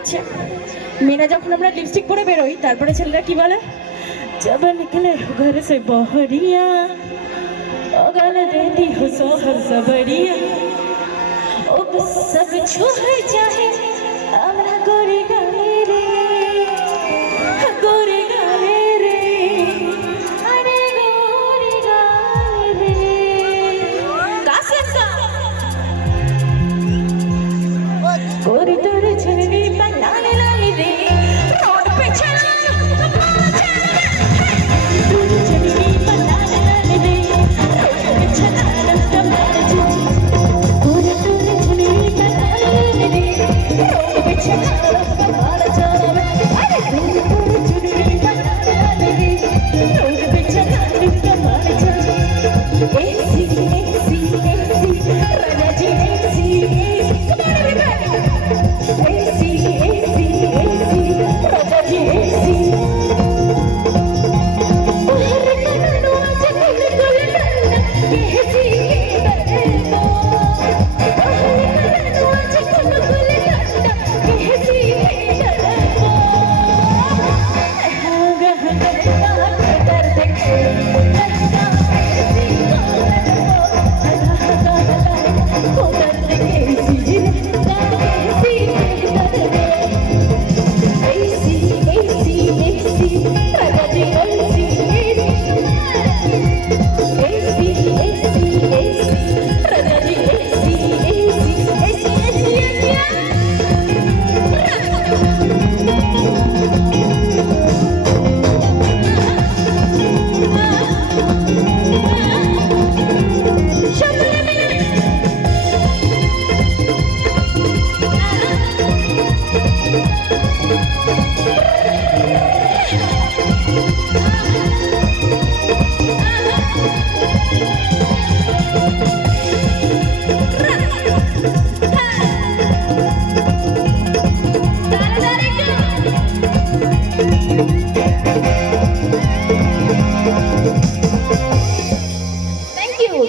হচ্ছে। মেয়েরা যখন আমরা লিপস্টিক পরে বেরোই, তারপরে ছেলেরা কি বলে? जब निकले घर से बहरिया गाल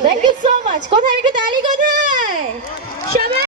থ্যাংক ইউ সো মাচ কোথায়? একটু তালি কোথায়? সবাই